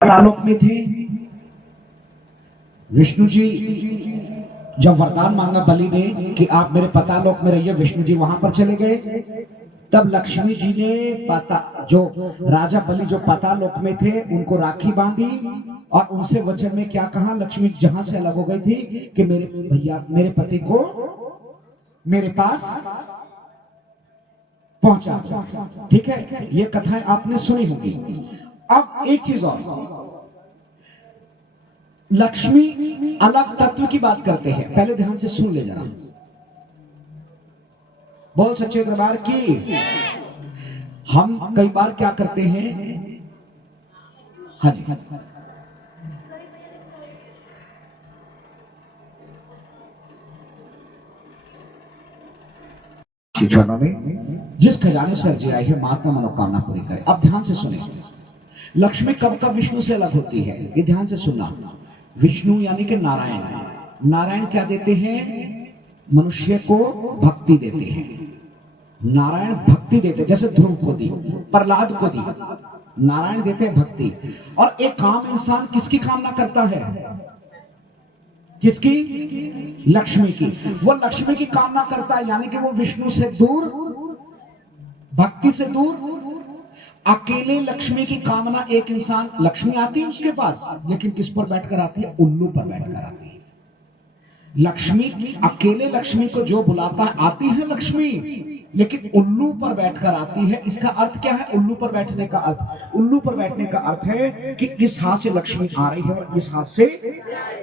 आलोक में थे विष्णु जी। जब वरदान मांगा बलि ने कि आप मेरे पतालोक में रहिए, विष्णु जी वहां पर चले गए। तब लक्ष्मी जी ने जो राजा बलि जो पतालोक में थे उनको राखी बांधी और उनसे वचन में क्या कहा, लक्ष्मी जहां से अलग हो गई थी कि मेरे भैया मेरे पति को मेरे पास पहुंचा। ठीक है, ये कथाएं आपने सुनी होगी। अब एक चीज और, लक्ष्मी अलग तत्व की बात करते हैं, पहले ध्यान से सुन ले जरा। बोल सच्चे दरबार की। हम कई बार क्या करते हैं, हाँ जी, चरणों में जिस खजाने से अर्जी आई है महात्मा मनोकामना पूरी करे। अब ध्यान से सुने, लक्ष्मी कब कब विष्णु से अलग होती है, ये ध्यान से सुनना। विष्णु यानी कि नारायण। नारायण क्या देते हैं, मनुष्य को भक्ति देते हैं। नारायण भक्ति देते, जैसे ध्रुव को दी, प्रहलाद को दी, नारायण देते हैं भक्ति। और एक काम इंसान किसकी कामना करता है, किसकी, लक्ष्मी की। वो लक्ष्मी की कामना करता है, यानी कि वो विष्णु से दूर, भक्ति से दूर। अकेले लक्ष्मी की कामना एक इंसान, लक्ष्मी आती है उसके पास, लेकिन किस पर बैठकर आती है, उल्लू पर बैठकर आती है। लक्ष्मी अकेले लक्ष्मी को जो बुलाता है, आती है लक्ष्मी, लेकिन उल्लू पर बैठकर आती है। इसका अर्थ क्या है, उल्लू पर बैठने का अर्थ, उल्लू पर बैठने का अर्थ है कि इस हाथ से लक्ष्मी आ रही है और इस हाथ से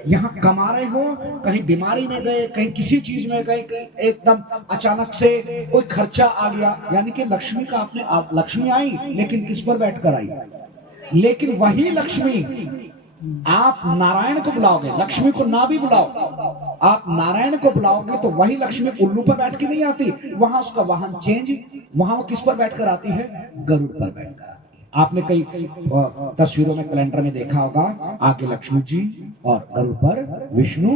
यहाँ कमा रहे हो, कहीं बीमारी में गए, कहीं किसी चीज में गए, कहीं एकदम अचानक से कोई खर्चा आ गया, यानी कि लक्ष्मी का आपने लक्ष्मी आई, लेकिन किस पर बैठकर आई, लेकिन वही लक्ष्मी आप नारायण को बुलाओगे, लक्ष्मी को ना भी बुलाओ, आप नारायण को बुलाओगे तो वही लक्ष्मी उल्लू पर बैठ के नहीं आती, वहां उसका वाहन चेंज, वहां वो किस पर बैठकर आती है, गरुड़ पर बैठकर आती है। आपने कई तस्वीरों में, कैलेंडर में देखा होगा, आगे लक्ष्मी जी और गरुड़ पर विष्णु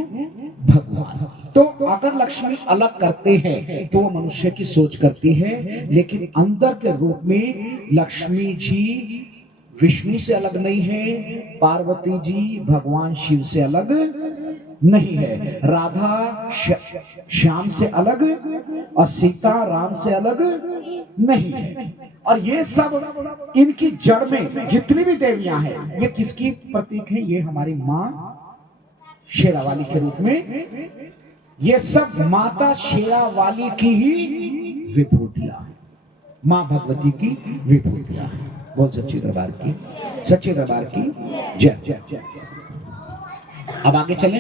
भगवान। तो अगर लक्ष्मी अलग करते हैं तो वो मनुष्य की सोच करती है, लेकिन अंदर के रूप में लक्ष्मी जी विष्णु से अलग नहीं है, पार्वती जी भगवान शिव से अलग नहीं है, राधा श्याम से अलग और सीता राम से अलग नहीं है। और ये सब इनकी जड़ में जितनी भी देवियां हैं, ये किसकी प्रतीक है, ये हमारी मां शेरावाली के रूप में, ये सब माता शेरावाली की ही विभूतियां हैं, मां भगवती की विभूतियां हैं। बोल सच्चे दरबार की, सच्चे दरबार की जय। अब आगे चले,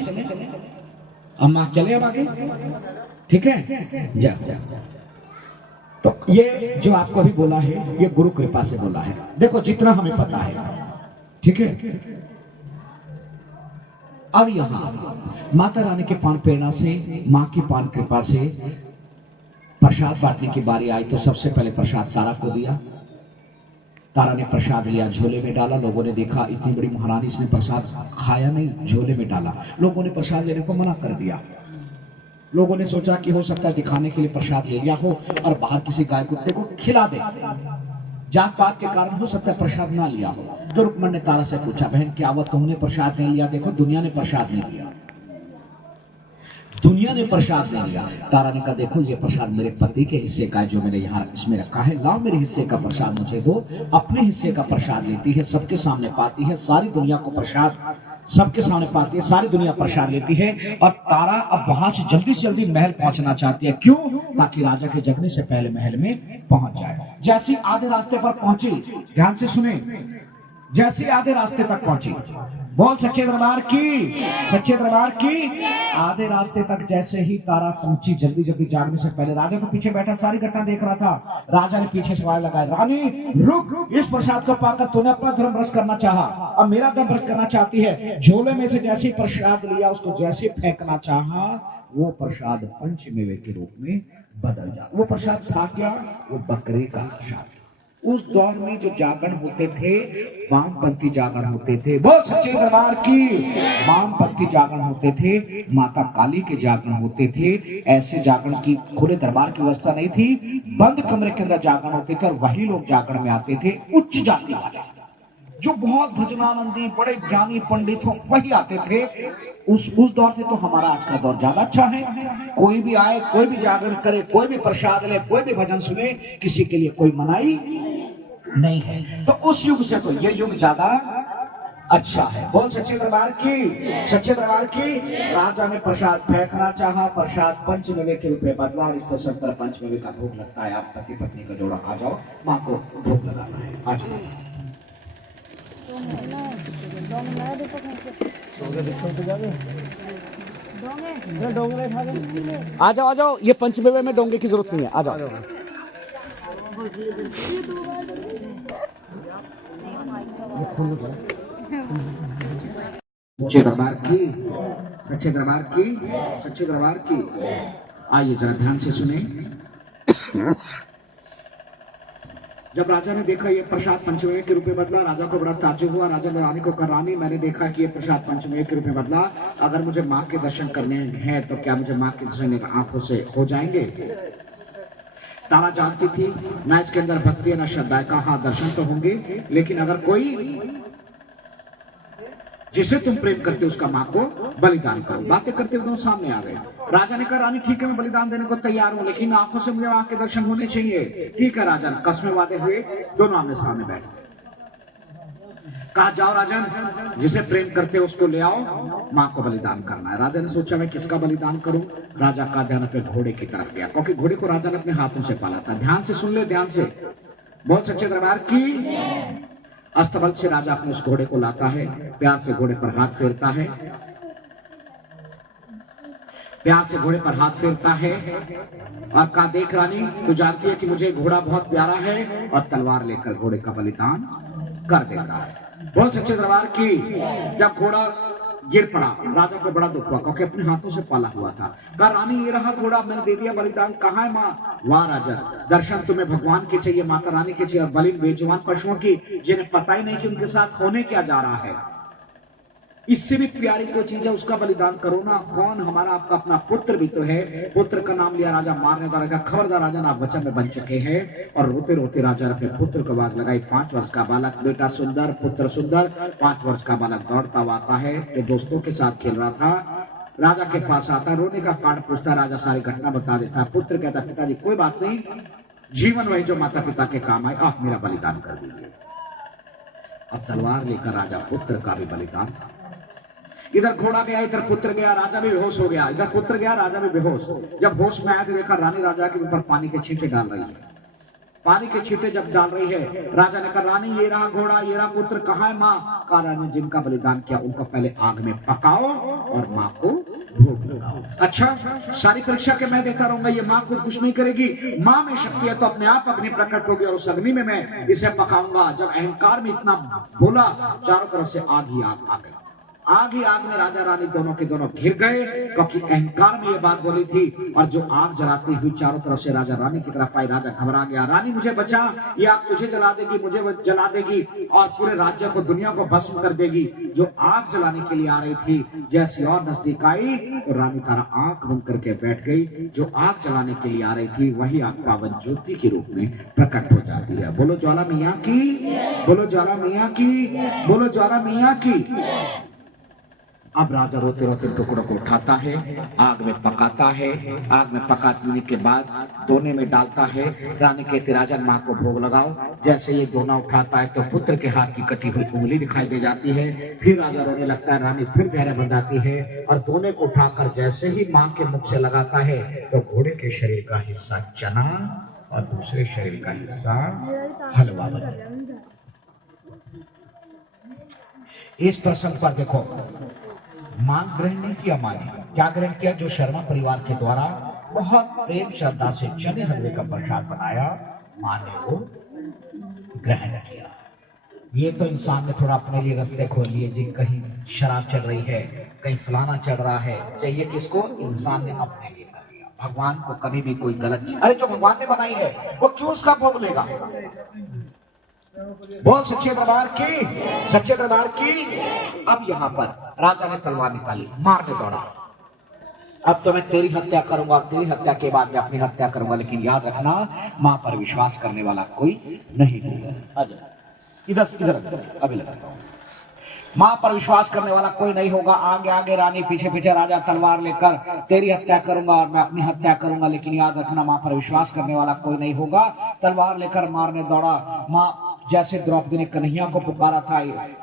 अम्मा चले अब आगे, ठीक है, जय। तो ये जो आपको अभी बोला है, ये गुरु कृपा से बोला है। देखो जितना हमें पता है, ठीक है। अब यहां माता रानी के पान प्रेरणा से, मां की पान कृपा से प्रसाद बांटने की बारी आई, तो सबसे पहले प्रसाद तारा को दिया। तारा ने प्रसाद लिया, झोले में डाला। लोगों ने देखा इतनी बड़ी महारानी, इसने प्रसाद खाया नहीं, झोले में डाला। लोगों ने प्रसाद लेने को मना कर दिया। लोगों ने सोचा कि हो सकता है दिखाने के लिए प्रसाद ले लिया हो और बाहर किसी गाय कुत्ते को खिला दे, जात पात के कारण हो सकता है प्रसाद ना लिया हो। तो रुक्मण ने तारा से पूछा, बहन क्या वो तुमने प्रसाद नहीं लिया, देखो दुनिया ने प्रसाद नहीं लिया, दुनिया ने प्रसाद नहीं लिया। तारा ने कहा, देखो ये प्रसाद मेरे पति के हिस्से का है, जो मैंने यहाँ इसमें रखा है, लाओ मेरे हिस्से का प्रसाद मुझे दो। अपने हिस्से का प्रसाद लेती है, सबके सामने पाती है, सारी दुनिया को प्रसाद सबके सामने पाती है, सारी दुनिया प्रसाद लेती है। और तारा अब वहां से जल्दी महल पहुंचना चाहती है, क्यों, ताकि राजा के जगने से पहले महल में पहुंच जाए। जैसे आधे रास्ते पर पहुंची, ध्यान से सुने, जैसे आधे रास्ते तक पहुंची, बोल सच्चे दरबार की, सच्चे दरबार की। आधे रास्ते तक जैसे ही तारा पहुंची, जल्दी जागने से पहले, राजा को पीछे बैठा सारी घटना देख रहा था। राजा ने पीछे सवाल लगाया, रानी रुक, इस प्रसाद को पाकर तूने अपना धर्म भ्रष्ट करना चाहा, अब मेरा धर्म भ्रष्ट करना चाहती है। झोले में से जैसे ही प्रसाद लिया, उसको जैसे फेंकना चाहा, वो प्रसाद पंचमेवे के रूप में बदल जा। वो प्रसाद था क्या, वो बकरे का प्रसाद। उस दौर में जो जागरण होते थे, वामपंथी जागरण होते थे। बोल सच्चे दरबार की, वामपंथी जागरण होते थे, माता काली के जागरण होते थे। ऐसे जागरण की खुले दरबार की व्यवस्था नहीं थी, बंद कमरे के अंदर जागरण होते थे और वही लोग जागरण में आते थे, उच्च जाति वाले। जो बहुत भजनानंदी बड़े ज्ञानी पंडित हो वही आते थे। उस दौर से तो हमारा आज का दौर ज्यादा अच्छा है। कोई भी आए, कोई भी जागरण करे, कोई भी प्रसाद ले, कोई भी भजन सुने, किसी के लिए कोई मनाही नहीं है। तो उस युग से तो ये युग ज्यादा अच्छा है। बोल सच्चे दरबार की, सच्चे दरबार की। राजा ने प्रसाद फेंकना चाहा, प्रसाद पंचमेवे के रूप में बदला और इसको 70 पंचमेवे का भोग लगता है। आप पति पत्नी का जोड़ा आ जाओ, माँ को भोग लगाना है। आ जाओ, आ जाओ, आ जाओ। ये पंचमेवे में डोंगे की जरूरत नहीं है, आ जाओ। सच्चे दरबार की, सच्चे दरबार की, सच्चे दरबार की। आइए जरा ध्यान से सुने। जब राजा ने देखा ये प्रसाद पंचमेवे के रूप में बदला, राजा को बड़ा ताज्जुब हुआ। राजा ने रानी को कहा, रानी मैंने देखा कि ये प्रसाद पंचमेवे के रूप में बदला, अगर मुझे माँ के दर्शन करने हैं तो क्या मुझे माँ के दर्शन आंखों से हो जाएंगे? तारा जानती थी ना इसके अंदर भक्ति है ना श्रद्धा है। कहा हाँ दर्शन तो होंगे, लेकिन अगर कोई जिसे तुम प्रेम करते हो उसका माँ को बलिदान करो। बातें करते हुए दोनों सामने आ गए। राजा ने कहा रानी ठीक है मैं बलिदान देने को तैयार हूं, लेकिन आंखों से मुझे माँ के दर्शन होने चाहिए। ठीक है राजन, कसमें वादे हुए, दोनों आमने सामने बैठ। कहा जाओ राजन, जिसे प्रेम करते हो उसको ले आओ, माँ को बलिदान करना है। राजा ने सोचा मैं किसका बलिदान करूं। राजा का ध्यान अपने घोड़े की तरफ गया, क्योंकि घोड़े को राजा ने अपने हाथों से पाला था। ध्यान से सुन ले, ध्यान से। बहुत सच्चे दरबार की। अस्तबल से राजा अपने उस घोड़े को लाता है, प्यार से घोड़े पर हाथ फेरता है, प्यार से घोड़े पर हाथ फेरता है और कहा देख रानी, तू जानती है कि मुझे घोड़ा बहुत प्यारा है, और तलवार लेकर घोड़े का बलिदान कर देता है। बहुत सच्चे दरबार की। जब घोड़ा गिर पड़ा, राजा को बड़ा दुख हुआ, क्योंकि अपने हाथों से पाला हुआ था। कहा रानी ये रहा घोड़ा, मैंने दे दिया बलिदान, कहाँ है माँ? वाह राजा, दर्शन तुम्हें भगवान के चाहिए, माता रानी के चाहिए, और बलि बेजुबान पशुओं की, जिन्हें पता ही नहीं कि उनके साथ होने क्या जा रहा है। इससे भी प्यारी कोई चीज है, उसका बलिदान करो ना। कौन? हमारा आपका अपना पुत्र भी तो है। पुत्र का नाम लिया राजा मारने का राजा। खबरदार राजा आप वचन में बन चुके हैं। और रोते रोते राजा ने अपने पुत्र को आवाज लगाई। 5 वर्ष का बालक, बेटा सुंदर, पुत्र सुंदर। 5 वर्ष का बालक दौड़ता हुआ आता है, ये दोस्तों के साथ खेल रहा था। राजा के पास आता, रोने का कारण पूछता, राजा सारी घटना बता देता। पुत्र कहता पिताजी कोई बात नहीं, जीवन वही जो माता पिता के काम आए, आप मेरा बलिदान कर दीजिए। अब तलवार लेकर राजा पुत्र का भी बलिदान। इधर घोड़ा गया, इधर पुत्र गया, राजा भी बेहोश हो गया। इधर पुत्र गया, राजा भी बेहोश। जब होश में आया तो देखा रानी राजा के ऊपर पानी के छींटे डाल रही है। पानी के छींटे जब डाल रही है, राजा ने कहा रानी ये रहा घोड़ा, ये रहा पुत्र, कहाँ है माँ? कहा रानी जिनका बलिदान किया उनको पहले आग में पकाओ और माँ को भोग लगाओ। अच्छा, सारी परीक्षा के मैं देता रहूंगा, ये माँ खुद कुछ नहीं करेगी। माँ में शक्ति है तो अपने आप अग्नि प्रकट होगी और उस अग्नि में मैं इसे पकाऊंगा। जब अहंकार में इतना बोला, चारों तरफ से आग ही आग आ गई। आग ही आग में राजा रानी दोनों के दोनों घिर गए, क्योंकि अहंकार में ये बात बोली थी। और जो आग जलाती हुई चारों तरफ से राजा रानी की तरफ आई। राजा घबरा गया, रानी मुझे बचा, ये आग तुझे जला देगी, मुझे जला देगी और पूरे राज्य को, दुनिया को भस्म कर देगी। जो आग जलाने के लिए आ रही थी, जैसी और नजदीक आई तो रानी तारा आंख बंद करके बैठ गई। जो आग जलाने के लिए आ रही थी वही आग पावन ज्योति के रूप में प्रकट हो जाती है। बोलो ज्वाला मैया की, बोलो ज्वाला मैया की, बोलो ज्वाला मैया की। अब राजा रोते रोते टुकड़ों को उठाता है, आग में पकाता है। आग में पकाने के बाद दोने में डालता है। रानी कहती राजन माँ को भोग लगाओ। जैसे ये दोना उठाता है तो पुत्र के हाथ की कटी हुई उंगली दिखाई दे जाती है। फिर राजा रोने लगता है, रानी फिर गहरे बन जाती है और दोने को उठाकर जैसे ही माँ के मुख से लगाता है तो घोड़े के शरीर का हिस्सा चना और दूसरे शरीर का हिस्सा हलवा बन। इस प्रसंग पर देखो, मांस ग्रहण नहीं किया माँ ने, क्या ग्रहण किया? जो शर्मा परिवार के द्वारा बहुत प्रेम श्रद्धा से चने हलवे का प्रसाद बनाया, माँ ने वो ग्रहण किया। ये तो इंसान ने थोड़ा अपने लिए रास्ते खोल लिए जी, कहीं शराब चल रही है, कहीं फलाना चल रहा है। चाहिए किसको? इंसान ने अपने लिए कर लिया। भगवान को कभी भी कोई गलत चीज, अरे जो भगवान ने बनाई है वो क्यों उसका भोग लेगा? बोल सच्चे दरबार की, सच्चे दरबार की। अब यहाँ पर राजा ने तलवार निकाली, मारने दौड़ा। अब तो मैं तेरी हत्या करूंगा, तेरी हत्या के बाद मैं अपनी हत्या करूंगा, लेकिन याद रखना मां पर विश्वास करने वाला कोई नहीं होगा। इधर इधर अभी लगाता हूं। मां पर विश्वास करने वाला कोई नहीं होगा। आगे आगे रानी, पीछे पीछे राजा तलवार लेकर तेरी हत्या करूंगा और मैं अपनी हत्या करूंगा, लेकिन याद रखना मां पर विश्वास करने वाला कोई नहीं होगा। तलवार लेकर मारने दौड़ा। मां जैसे द्रौपदी ने कन्हैया को पुकारा था,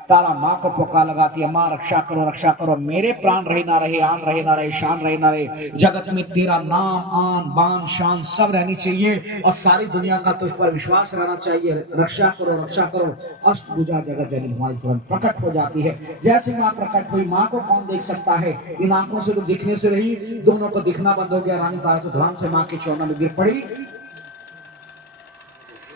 तारा मां को पुकार लगाती है, मां रक्षा करो, मेरे प्राण रहे ना रहे, आन रहे ना रहे, शान रहे ना रहे, जगत में तेरा नाम, आन बान शान सब रहनी चाहिए और सारी दुनिया का तुझ पर विश्वास रहना चाहिए। रक्षा करो। अष्टभुजा जगत जननी हमारी तुरंत प्रकट हो जाती है। जैसे मां प्रकट हुई, मां को कौन देख सकता है? इन आंखों से तो दिखने से रही, दोनों को दिखना बंद हो गया। रानी तारा तो धड़ाम से मां के चरणों में गिर पड़ी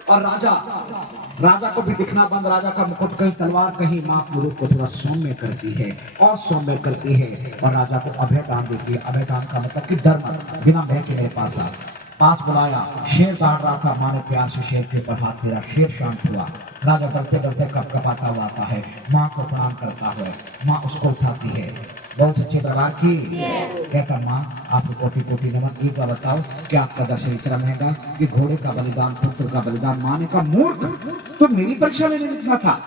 और राजा को भी दिखना बंद। राजा का मुकुट कहीं, तलवार कहीं, मां अपने रूप को थोड़ा सौम्य करती है और राजा को अभय दान देती है। अभय दान का मतलब कि डर मत, बिना भय के मेरे पास बुलाया। शेर दौड़ रहा था, मां ने प्यार से शेर के ऊपर हाथ फेरा, शेर शांत हुआ। राजा डरते डरते कपकपाता हुआ आता है, मां को प्रणाम करता है। मां उसको उठाती है, बहुत अच्छे दरबार की कहता, मां आपको कोटि कोटि नमन। एक बार बताओ कि आपका दर्शन इतना महंगा कि घोड़े का बलिदान, पुत्र का बलिदान। मां ने कहा, मूर्ख, तो मेरी परीक्षा लेने निकला था।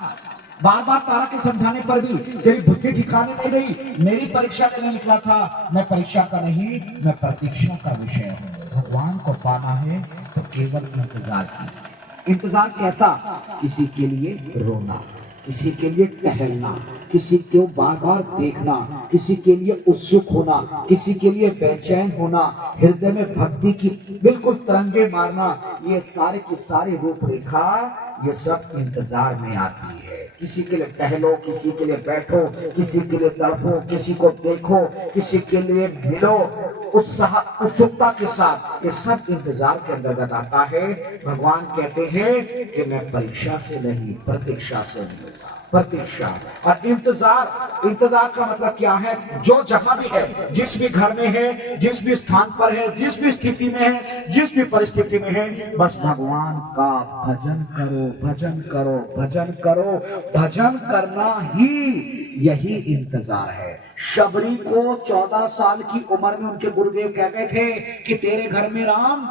बार बार तारा के समझाने पर भी तेरी बुद्धि ठिकाने नहीं रही। मेरी परीक्षा लेने निकला था। मैं परीक्षा का नहीं, मैं प्रतीक्षा का विषय हूँ। भगवान को पाना है तो केवल इंतजार कीजिए। इंतजार कैसा? किसी के लिए रोना, किसी के लिए टहलना, किसी को बार बार देखना, किसी के लिए उत्सुक होना, किसी के लिए बेचैन होना, हृदय में भक्ति की बिल्कुल तरंगे मारना, ये सारे की सारी रूपरेखा ये सब इंतजार में आती है। किसी के लिए टहलो, किसी के लिए बैठो, किसी के लिए तड़पो, किसी को देखो, किसी के लिए मिलो उत्सुकता के साथ। ये सब इंतजार के अंतर्गत आता है। भगवान कहते हैं कि मैं परीक्षा से नहीं, प्रतीक्षा से मिलूंगा। प्रतीक्षा और इंतजार का मतलब क्या है? जो जहां भी है, जिस भी घर में है, जिस भी स्थान पर है, जिस भी स्थिति में है, जिस भी परिस्थिति में है, बस भगवान का भजन करो, भजन करो, भजन करो। भजन करना ही यही इंतजार है। शबरी को 14 साल की उम्र में उनके गुरुदेव कहते थे कि तेरे घर में राम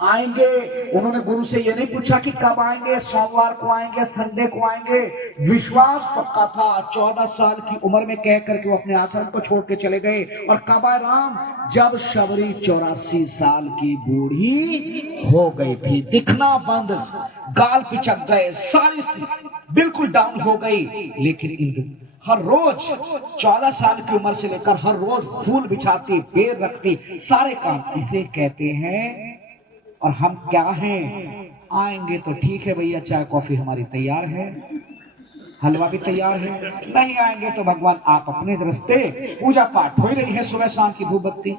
आएंगे। उन्होंने गुरु से ये नहीं पूछा कि कब आएंगे, सोमवार को आएंगे, संडे को आएंगे। विश्वास पक्का था। 14 साल की उम्र में कह करके वो अपने आश्रम को छोड़ के चले गए। और कब आए राम? जब शबरी 84 साल की बूढ़ी हो गई थी, दिखना बंद, गाल पिचक गए, सारी बिल्कुल डाउन हो गई। लेकिन हर रोज 14 साल की उम्र से लेकर हर रोज फूल बिछाती, पेड़ रखती, सारे काम। इसे कहते हैं। और हम क्या हैं? आएंगे तो ठीक है भैया, चाय कॉफी हमारी तैयार है, हलवा भी तैयार है। नहीं आएंगे तो भगवान आप अपने रास्ते, पूजा पाठ हो ही रही है सुबह शाम की धूप बत्ती,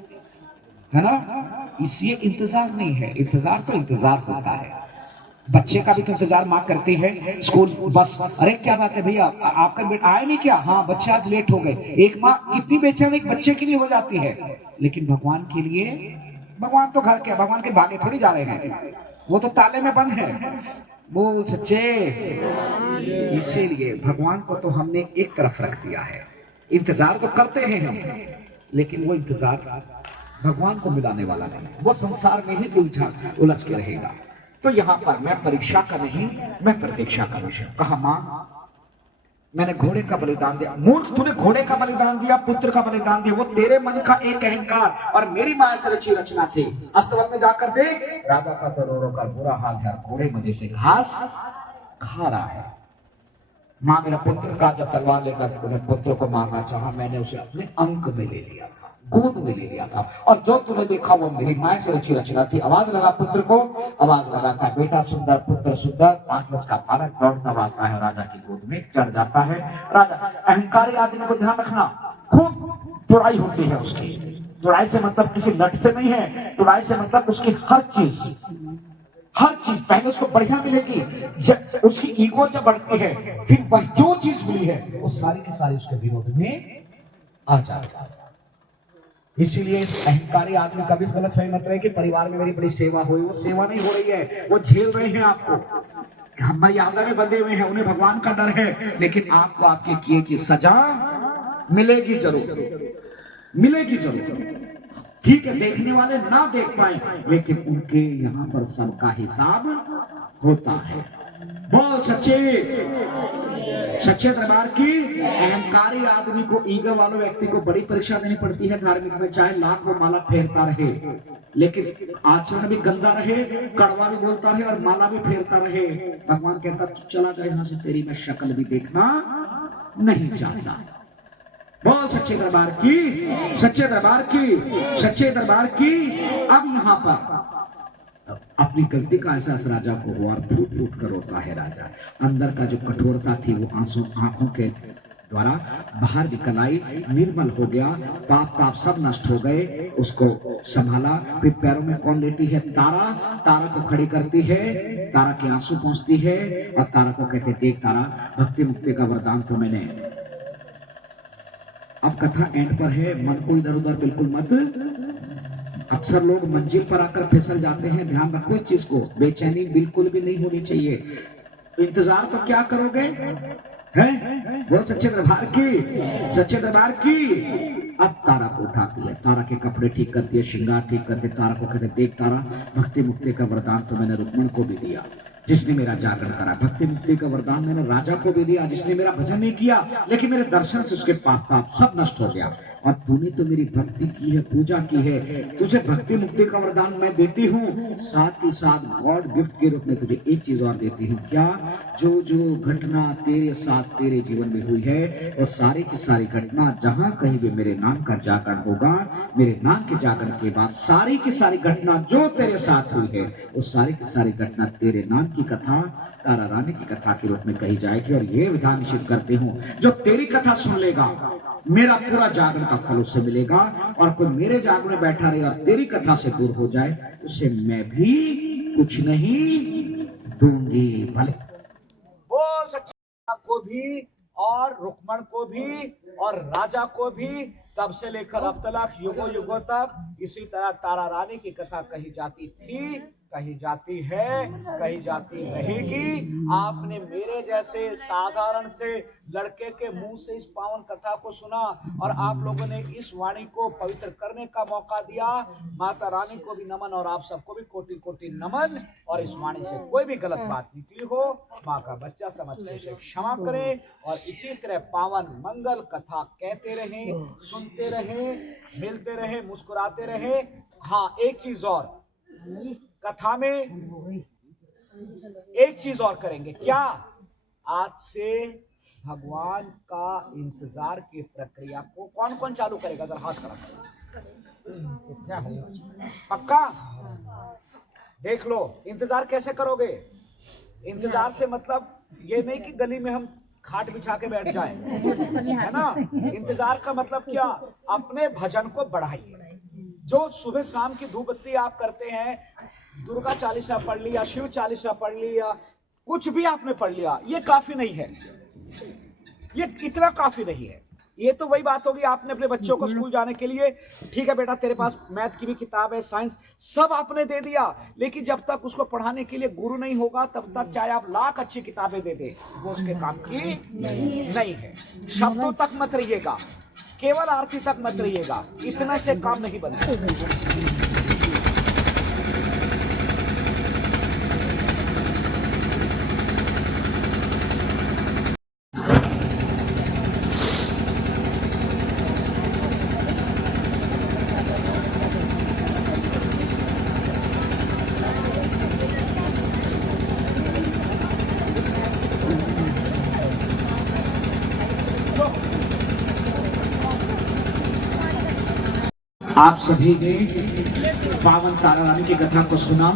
है ना? इसलिए इंतजार नहीं है। इंतजार तो इंतजार होता है। बच्चे का भी तो इंतजार माँ करती है। स्कूल बस, अरे क्या बात है भैया, आपका बेटा आए नहीं क्या? हाँ, बच्चे आज लेट हो गए। एक माँ कितनी बेचैन एक बच्चे के लिए हो जाती है, लेकिन भगवान के लिए, भगवान तो घर के, भगवान के भागे थोड़ी जा रहे हैं, वो तो ताले में बंद है। बोल सच्चे। इसीलिए भगवान को तो हमने एक तरफ रख दिया है। इंतजार तो करते हैं हम, लेकिन वो इंतजार भगवान को मिलाने वाला नहीं। वो संसार में ही उलझ के रहेगा। तो यहाँ पर मैं परीक्षा का नहीं, मैं प्रतीक्षा का विषय। कहा, मां मैंने घोड़े का बलिदान दिया। मूर्ख, तूने घोड़े का बलिदान दिया, पुत्र का बलिदान दिया। वो तेरे मन का एक अहंकार और मेरी माया से रची रचना थी। अस्तबल में जाकर देख, राजा का तो रो रो कर बुरा हाल है, घोड़े मजे से घास खा रहा है। मां मेरा पुत्र का जब तलवार लेकर तूने पुत्र को मारना चाहा, मैंने उसे अपने अंक में ले लिया था, गोद में ले लिया था, और जो तूने देखा वो मेरी माया से रची रचना थी। आवाज लगा पुत्र को, आवाज लगाता, बेटा सुंदर, पुत्र सुंदर। 5 वर्ष का बालक दौड़ता आता है, राजा की गोद में चढ़ जाता है। राजा, अहंकारी आदमी को ध्यान रखना, खूब तुड़ाई होती है उसकी। तुड़ाई से मतलब किसी नट से नहीं है, तुड़ाई से मतलब उसकी हर चीज पहले उसको बढ़िया मिलेगी। जब उसकी ईगो जब बढ़ती है, फिर वह जो चीज मिली है वो सारी की सारी उसके विरोध में आ जाती है। इसीलिए इस अहंकारी आदमी का भी गलत फहमी मत रहे कि परिवार में मेरी बड़ी सेवा हुई। वो सेवा नहीं हो रही है, वो झेल रहे हैं आपको। हम मर्यादा में बंधे हुए हैं, उन्हें भगवान का डर है, लेकिन आपको आपके किए की सजा मिलेगी जरूर, मिलेगी जरूर। ठीक है, देखने वाले ना देख पाए, लेकिन उनके यहाँ पर सबका हिसाब होता है। बोल सच्चे सच्चे दरबार की। अहंकारी आदमी को, ईगो वाले व्यक्ति को बड़ी परीक्षा देनी पड़ती है धार्मिक में, चाहे लाख वो माला फेरता रहे, लेकिन आचरण भी गंदा रहे, कड़वा भी बोलता रहे और माला भी फेरता रहे। भगवान कहता चला जाए यहां से, तेरी मैं शक्ल भी देखना नहीं चाहता। बोल सच्चे दरबार की, सच्चे दरबार की, सच्चे दरबार की। अब यहां पर अपनी गलती का एहसास राजा को हुआ और फूट फूट कर रोता है राजा। अंदर का जो कठोरता थी वो आंसू आंखों के द्वारा बाहर निकल आई, निर्मल हो गया, पाप ताप सब नष्ट हो गए। उसको संभाला। फिर पैरों में कौन लेटी है? तारा। तारा को खड़ी करती है, तारा के आंसू पहुंचती है और तारा को कहते देख तारा, भक्ति मुक्ति का वरदान तो मैंने। अब कथा एंड पर है, मन को इधर उधर बिल्कुल मत। अक्सर लोग मंजिल पर आकर फिसल जाते हैं, ध्यान रखो इस चीज को। बेचैनी बिल्कुल भी नहीं होनी चाहिए। इंतजार तो क्या करोगे? हैं? बोल सच्चे दरबार की, सच्चे दरबार की। अब तारा को उठाती है, तारा के कपड़े ठीक करती है, श्रृंगार ठीक करती है। तारा को कहते देख तारा, भक्ति मुक्ति का वरदान तो मैंने रुक्मण को भी दिया जिसने मेरा जागरण करा। भक्ति मुक्ति का वरदान मैंने राजा को भी दिया जिसने मेरा भजन नहीं किया, लेकिन मेरे दर्शन से उसके पाप ताप सब नष्ट हो गया। और तूने तो मेरी भक्ति की है, पूजा की है, तुझे भक्ति मुक्ति का वरदान मैं देती हूँ। साथ ही साथ गॉड गिफ्ट के रूप में तुझे एक चीज और देती हूँ। क्या? जो जो घटना तेरे साथ तेरे जीवन में हुई है, और सारी की सारी घटना जहाँ कहीं भी मेरे नाम का जागरण होगा, मेरे नाम के जागरण के बाद सारी की सारी घटना जो तेरे साथ हुई है, वो सारी की सारी घटना तेरे नाम की कथा, तारा रानी की कथा के रूप में कही जाएगी। और ये विधान निश्चित करते हूँ, जो तेरी कथा सुन लेगा मेरा पूरा जागरण का फल उससे मिलेगा, और कोई मेरे जागरण में बैठा रहे और तेरी कथा से दूर हो जाए, उसे मैं भी कुछ नहीं दूंगी। भले बोल सच्चे को भी और रुक्मण को भी और राजा को भी, तब से लेकर अब तक युगों युगों तक इसी तरह तारा रानी की कथा कही जाती थी, कही जाती है, कही जाती रहेगी। आपने मेरे जैसे साधारण से लड़के के मुंह से इस पावन कथा को सुना और आप लोगों ने इस वाणी को पवित्र करने का मौका दिया। माता रानी को भी नमन और आप सबको भी कोटि कोटि नमन। और इस वाणी से कोई भी गलत बात निकली हो, माँ का बच्चा समझ कर उसे क्षमा करें। और इसी तरह पावन मंगल कथा कहते रहें, सुनते रहें, मिलते रहें, मुस्कुराते रहें। हाँ, एक चीज और, कथा में एक चीज और करेंगे। क्या? आज से भगवान का इंतजार की प्रक्रिया को कौन कौन चालू करेगा? जरा हाथ खड़ा पक्का? देख लो, इंतजार कैसे करोगे? इंतजार से मतलब ये नहीं कि गली में हम खाट बिछा के बैठ जाएं, है ना? इंतजार का मतलब क्या? अपने भजन को बढ़ाइए। जो सुबह शाम की धूप बत्ती आप करते हैं, दुर्गा चालीसा पढ़ लिया, शिव चालीसा पढ़ लिया, कुछ भी आपने पढ़ लिया, ये काफी नहीं है। ये इतना काफी नहीं है। ये तो वही बात होगी, आपने अपने बच्चों को स्कूल जाने के लिए, ठीक है बेटा तेरे पास मैथ की भी किताब है, साइंस सब आपने दे दिया, लेकिन जब तक उसको पढ़ाने के लिए गुरु नहीं होगा, तब तक चाहे आप लाख अच्छी किताबें दे दे, वो उसके काम की नहीं है। शब्दों तक मत रहिएगा, केवल आरती तक मत रहिएगा, इतना से काम नहीं बनता। आप सभी ने पावन तारा रानी की कथा को सुना,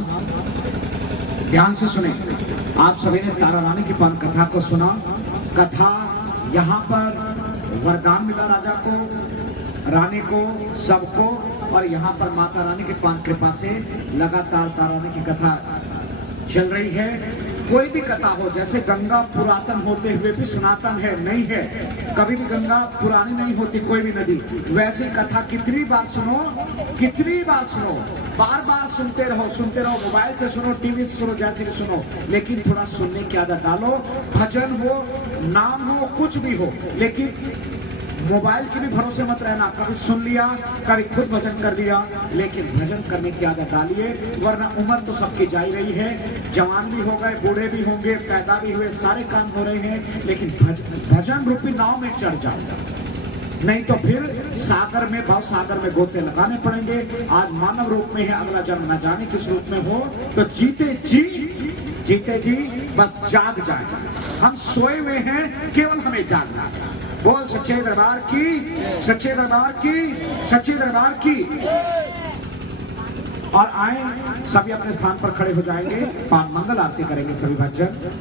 ध्यान से सुने। आप सभी ने तारा रानी की पावन कथा को सुना। कथा यहाँ पर वरदान मिला राजा को, रानी को, सबको, और यहाँ पर माता रानी की पावन कृपा से लगातार तारा रानी की कथा चल रही है। कोई भी कथा हो, जैसे गंगा पुरातन होते हुए भी सनातन है, नहीं है, कभी भी गंगा पुरानी नहीं होती कोई भी नदी, वैसे कथा कितनी बार सुनो, कितनी बार सुनो, बार बार सुनते रहो, मोबाइल से सुनो, टीवी से सुनो, जैसे भी सुनो, लेकिन थोड़ा सुनने की आदत डालो। भजन हो, नाम हो, कुछ भी हो, लेकिन मोबाइल के भी भरोसे मत रहना, कभी सुन लिया कभी खुद भजन कर दिया, लेकिन भजन करने की आदत डालिए, वरना उम्र तो सबकी जा ही रही है, जवान भी हो गए, बूढ़े भी होंगे, पैदा भी हुए, सारे काम हो रहे हैं, लेकिन भजन रूपी नाव में चढ़ जाओ, नहीं तो फिर सागर में भाव सागर में गोते लगाने पड़ेंगे। आज मानव रूप में है, अगला जन्म न जाने किस रूप में हो, तो जीते जी बस जाग जाए। हम सोए हुए हैं, केवल हमें जागना है। बोल सच्चे दरबार की, सच्चे दरबार की, सच्चे दरबार की। और आए सभी अपने स्थान पर खड़े हो जाएंगे, पान मंगल आरती करेंगे सभी भक्तजन।